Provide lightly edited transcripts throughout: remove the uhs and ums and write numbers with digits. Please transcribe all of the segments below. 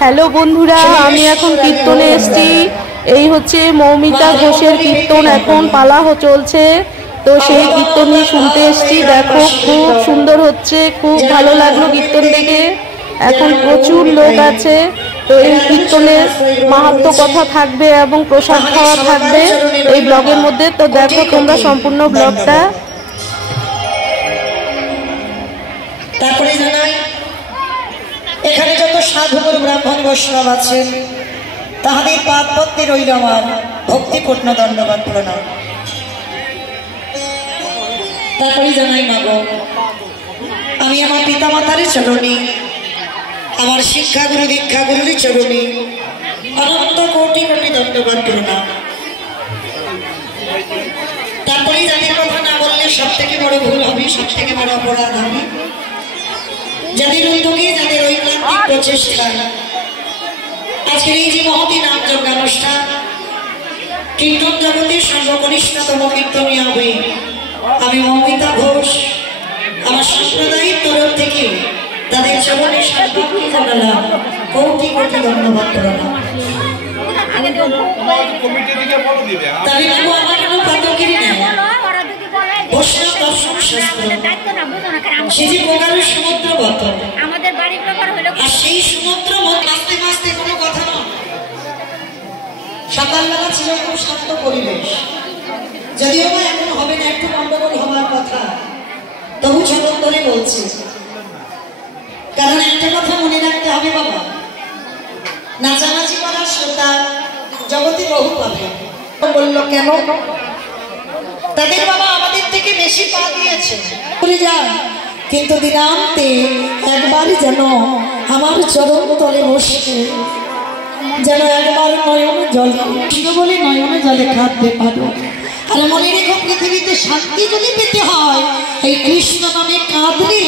Hello বন্ধুরা, আমি এখন কীর্তনে এসেছি। এই হচ্ছে মৌমিতা ঘোষের কীর্তন, এখন পালা চলছে, তো সেই কীর্তন শুনতে এসেছি। দেখো খুব সুন্দর হচ্ছে, খুব ভালো লাগলো কীর্তন দেখে। এখন প্রচুর লোক আছে, তো এই কীর্তনের মাহাত্ম্য কথা থাকবে এবং প্রসাদ খাওয়া থাকবে এই ব্লগের মধ্যে। তো দেখো তোমরা সম্পূর্ণ ব্লগটা। তারপরে জানাই এখানে যত সাধুগুরু ব্রাহ্মণ বৈষ্ণব আছেন তাহাদের পাদ পদ্মে রইল আমার ভক্তিপূর্ণ দণ্ডবাদ প্রণাম। তারপরে জানাই মাগো, আমি আমার পিতামাতারই চরণে, আমার শিক্ষাগুরু দীক্ষাগুরুরই চরণে অনন্ত কোটি কোটি দণ্ডবাদ প্রণাম। তারপরে যাদের কথা না বললে সব থেকে বড় ভুল হবে, সব থেকে বড় অপরাধ হবে। যাদের উদ্যোগে, যাদের ঐকান্তিক প্রচেষ্টায় আজকের এই যে মহতী নাম যজ্ঞানুষ্ঠান, কীর্তন জগতের সর্বকনিষ্ঠতম কীর্তনী হবে আমি মৌমিতা ঘোষ আমার সম্প্রদায়ের তরফ থেকে তাদের চরণে সাধুকে জানালাম কোটি কোটি ধন্যবাদ প্রণাম। তবে বাবু আমার কোনো পাতকিরি নেই, বৈষ্ণব দর্শন শাস্ত্র সে যে প্রকারের সমুদ্রগত, আর সেই সমুদ্র মাঝতে মাঝতে কোনো কথা নয়। সকালবেলা ছিল খুব শান্ত পরিবেশ, যদিও বা এমন হবে না, একটু গন্ডগোল হওয়ার কথা, তবু ছোটন ধরে বলছে। কারণ একটা কথা মনে রাখতে হবে বাবা, নাচানাচি করার শ্রোতা জগতে বহু পাবে। বলল কেন? তাদের বাবা আমাদের থেকে বেশি পা দিয়েছে, বলে যান, কিন্তু দিনান্তে একবারই যেন আমার চরণ তলে বসে যেন একবার নয়নে জলে বলে নয়নে জলে কাঁদতে পারো। আর মনে রেখো, পৃথিবীতে শান্তি যদি পেতে হয় এই কৃষ্ণ নামে কাঁদলে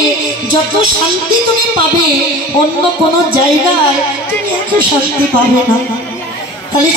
যত শান্তি তুমি পাবে অন্য কোনো জায়গায় তুমি এত শান্তি পাবে না। তাহলে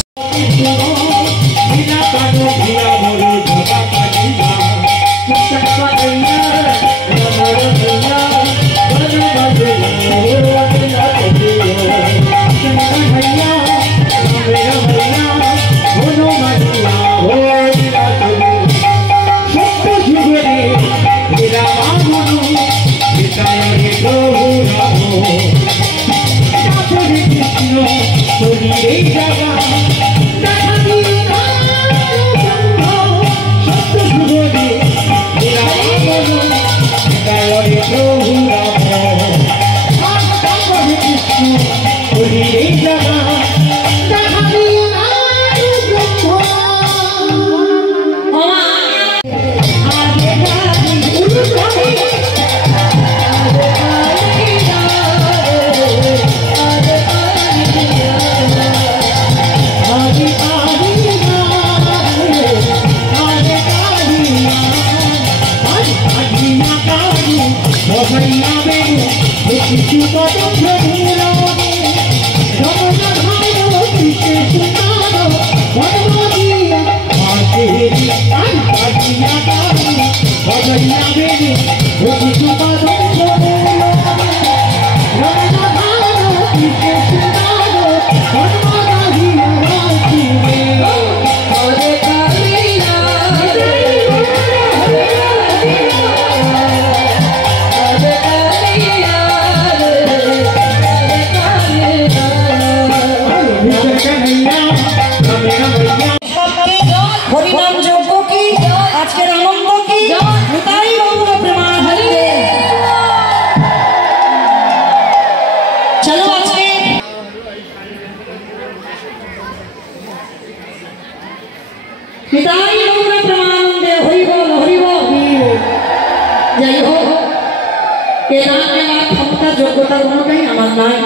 যোগ্যতা কোনোটাই আমার নাই।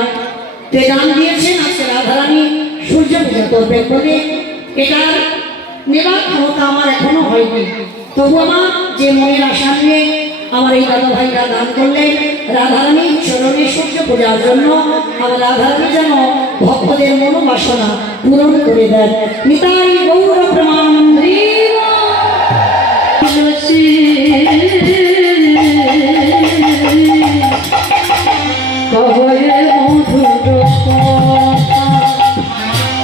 দান দিয়েছেন আজকে রাধারানী সূর্য পূজা করবেন বলে, এটার নেবার ক্ষমতা আমার এখনো হয়নি। তবু আমার যে মনের আশা নিয়ে আমার এই দাদা ভাইরা দান করলেন রাধারানী চরণে সূর্য পূজার জন্য, আমার রাধারানী যেন ভক্তদের মনোবাসনা পূরণ করে দেন। নিতাই গৌর প্রেমানন্দে। কবরে মধুর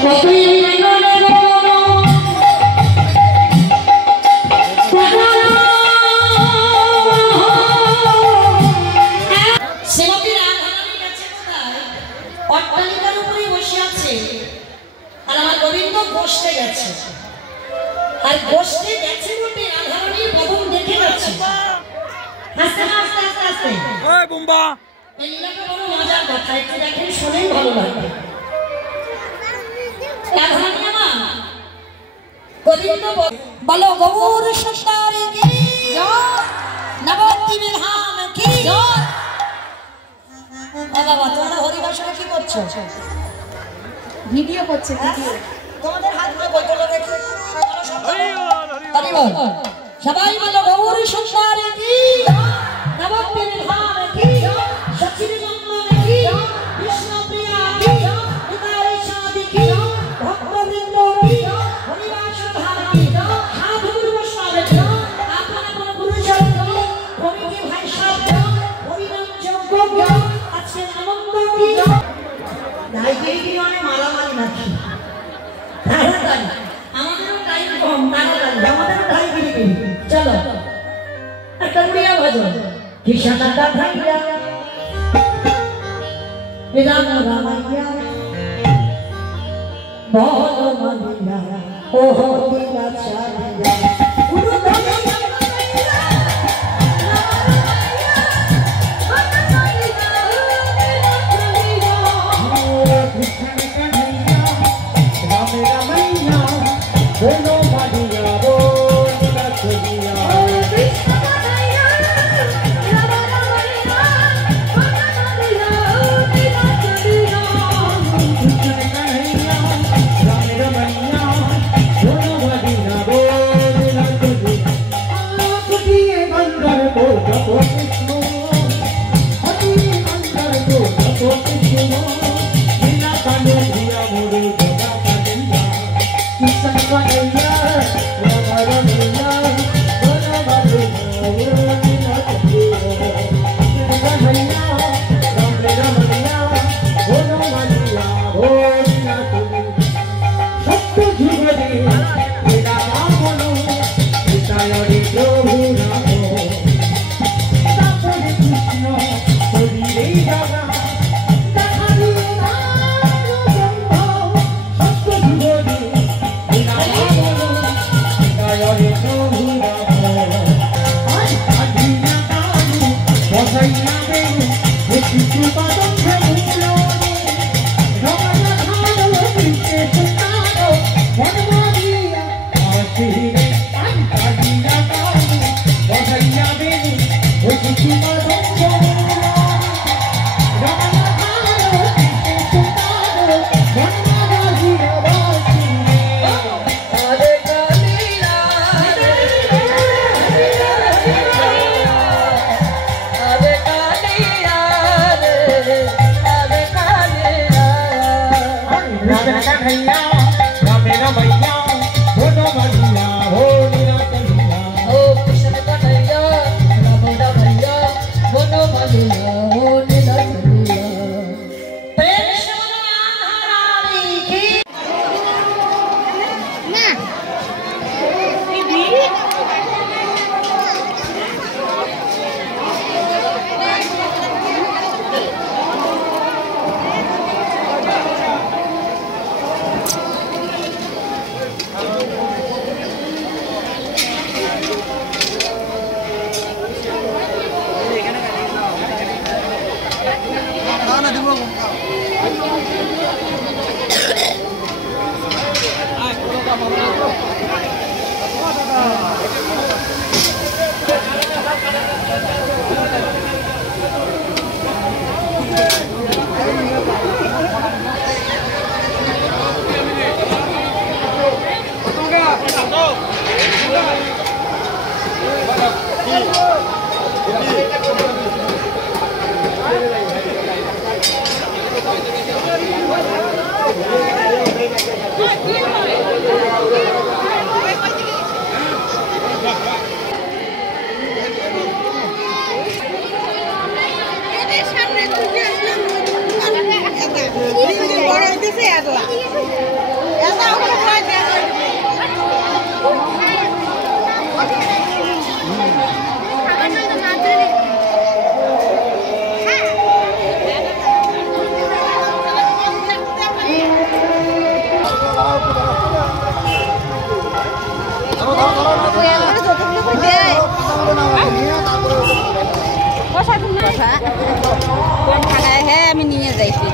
কতই অট্টালিকার উপরে বসে আছে আর আমার গোবিন্দ বসতে গেছে আর বসতে গেছে বলতে রাধারানীর বদন দেখে যাচ্ছে আস্তে আস্তে আস্তে আস্তে ওই বুম্বা এই লীলাটা বড় মজার কথা একটু দেখেন শুনেই ভালো লাগবে রাধারানী মা গোবিন্দ বলো গৌর সুন্দর কি নবদ্বীপের ধাম কি বাবা তোমরা হরিবাসনে কি করছো ভিডিও করছে ভিডিও তোমাদের হাতগুলো বই তোলো দেখি সবাই বলো গৌর সুন্দর কি নবদ্বীপের ধাম কি সচিন মঙ্গল কি বিষ্ণুপ্রিয়া কি উদারী সাধি কি ভক্তবৃন্দ কি হরিবাস ধাম কি সাধু বৈষ্ণব কি আপন আপন গুরুজন কি কমিটি ভাই সাহেব হরিনাম যজ্ঞ কি আজকে আনন্দ কি নাইকেই কি মানে মারামারি নাকি আমাদেরও টাইম কম তাড়াতাড়ি আমাদেরও টাইম বেরিয়ে চলো একটা উড়িয়া ভজন কিষানা গাথাইয়া রাম রামাইয়া বল মানিয়া ওহো দিলা চালিয়া উড়ু ধরিয়া আমি নিয়ে যাইছি